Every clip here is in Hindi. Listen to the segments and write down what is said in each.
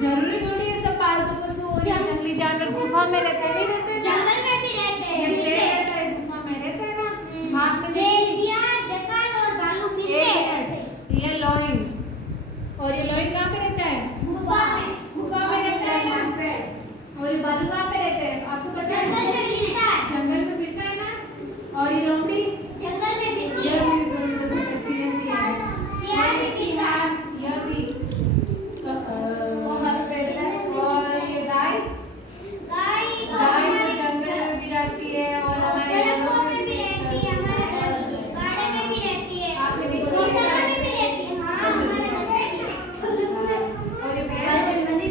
जरूरी थोड़ी है सब पालतू पशु और ये जंगली जानवर गुफा में रहते नहीं रहते ना? जंगल में भी रहते हैं। शेर रहता है गुफा में रहते हैं ना? भाग में शेर, जकाल और भालू फिरते हैं ऐसे। ये लॉइन और ये लॉइन कहाँ पे रहता है? गुफा में। गुफा में रहता है वहाँ पे। और ये भालू कहाँ पे रहते हैं? आपको पता है? जंगल में फिरता है। जंगल में फिरता है ना? और ये लोमड़ी जंगल में फिरती ये है। भी जंगल में फिरती रहती है। शेर भी फिरता है। यह भी और ये गाय गाय गाय तो जंगल में भी रहती है और हमारे सड़कों में भी रहती है, हमारे गार्डन में भी रहती है, आपने देखी है? गौशाला में भी रहती है। हाँ, हमारे घर में। और ये भैंस भैंस भी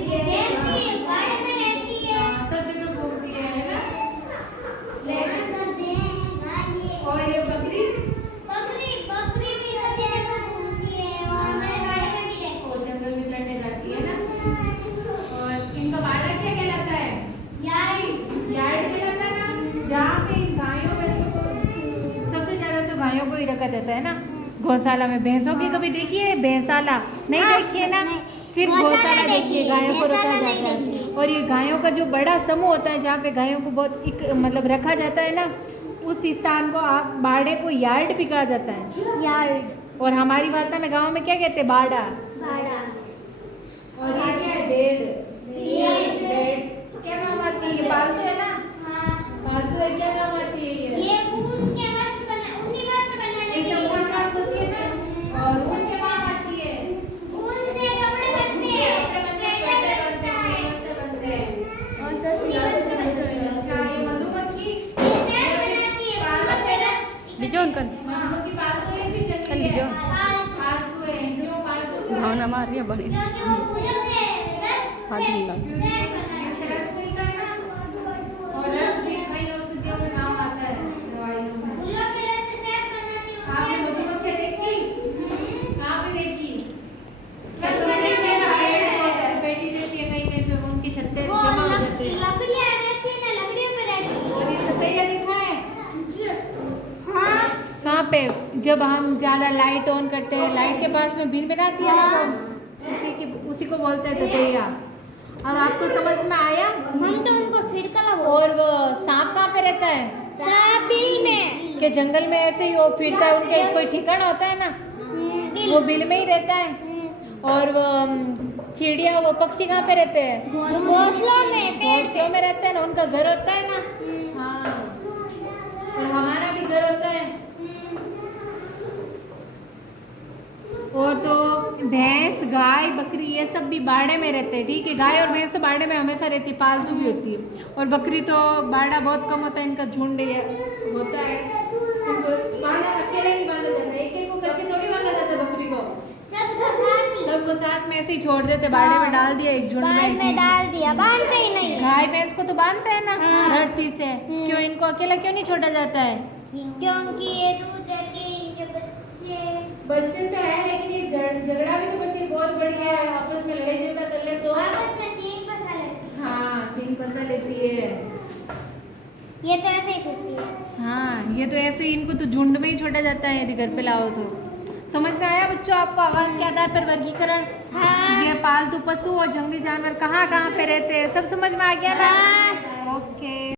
गार्डन में रहती है। सब जगह घूमती है ना? और ये बकरी बकरी भी सब जगह घूमती है और हमारे गार्डन में भी रहती है। और जंगल में चढ़ने जाती है ना? और इनका बाड़ा क्या कहलाता है? यार्ड कहलाता है ना? जहाँ पे इन गायों भैंसों को सबसे ज्यादा तो गायों को ही रखा जाता है ना गौशाला में। भैंसों की कभी देखी है भैंसाला? नहीं देखी है ना? सिर्फ गौशाला देखिए, गायों को रखा जाता है। और ये गायों का जो बड़ा समूह होता है जहाँ पे गायों को बहुत मतलब रखा जाता है ना, उस स्थान को आप बाड़े को यार्ड भी कहा जाता है। यार्ड और हमारी भाषा में गाँव में क्या कहते हैं? बाड़ा। बाड़ा। और ये क्या है? बेड। बेड। बेड क्या काम आती है? ये पालतू है ना? हाँ, पालतू है, क्या काम आती है ये? ये ऊन के वस्त्र बनाने एक के लिए। सब कॉन्ट्रैक्ट होती है ना? और ऊन के काम आती है? ऊन से कपड़े बनते हैं, कपड़े बनते हैं, स्वेटर बनते हैं, वस्त्र बनते हैं। अच्छा, ये मधुमक्खी शहद बनाती है, फूलों से रस लीजिए उनका मधुमक्खी पालतू है फिर जंगली लीजिए। है? पालतू है। क्यों पालतू क्यों है? भावना मार रही है बड़ी क्योंकि वो फूलों से रस हाथ से मिला। शहद बनाती है। रस मिलता है ना? और रस भी कई औषधियों में काम आता है, दवाइयों में। फूलों के रस से शहद बनाती है, आपने उससे मधुमक्खी देखी? कहाँ पे देखी? क्या तुमने देखी है ना? बैठी रहती है कहीं कहीं पे, वो उनकी छत्ते वो जमा हो जाते हैं। लकड़ियाँ रहती है ना, लकड़ियों पे रहती है। और ये सतैया देखा है? हाँ, कहाँ पे? जब हम ज़्यादा लाइट ऑन करते हैं, लाइट के पास में बीन बनाती है ना, वो उसी को बोलते हैं सतैया। अब आपको समझ में आया? हम तो उनको फिरकला बोलते और वो सांप कहाँ पे रहता है? हैं। सांप बिल में। कि जंगल में ऐसे ही वो फिरता है, उनका कोई ठिकाना होता है ना? वो बिल में ही रहता है। और वो चिड़िया, वो पक्षी कहाँ पे रहते हैं? घोंसलों में, पेड़ घोंसलों में रहते हैं ना, उनका घर होता है ना? हाँ, और हमारा भी घर होता है। और तो भैंस, गाय, बकरी ये सब भी बाड़े में रहते हैं, ठीक है? गाय और भैंस तो बाड़े में हमेशा रहती है, पालतू भी होती है। और बकरी तो बाड़ा बहुत कम होता है, इनका झुंड होता है। इनको बांधा अकेले नहीं बांधा जाता, एक एक को करके थोड़ी बांधा जाता है बकरी को। सबको साथ में ऐसे ही छोड़ देते, बाड़े में डाल दिया एक झुंड बाद में डाल दिया, बांधते ही नहीं। गाय भैंस को तो बांधते हैं ना हाँ। रस्सी से। क्यों इनको अकेला क्यों नहीं छोड़ा जाता है? क्योंकि ये दूध देती है, इनके बच्चे तो है, लेकिन ये झगड़ा भी तो करती है, बहुत बढ़िया है। आपस में लड़ाई झगड़ा कर ले तो आपस में सींग फंसा लेती है। हाँ, तीन फंसा लेती है। ये तो ऐसे ही करती है। हाँ, ये तो ऐसे ही, इनको तो झुंड में ही छोड़ा जाता है यदि घर पे लाओ तो। समझ में आया बच्चों आपको आवाज के आधार पर वर्गीकरण? हाँ। ये पालतू पशु और जंगली जानवर कहाँ कहाँ पे रहते हैं, सब समझ में आ गया ना? हाँ। ओके।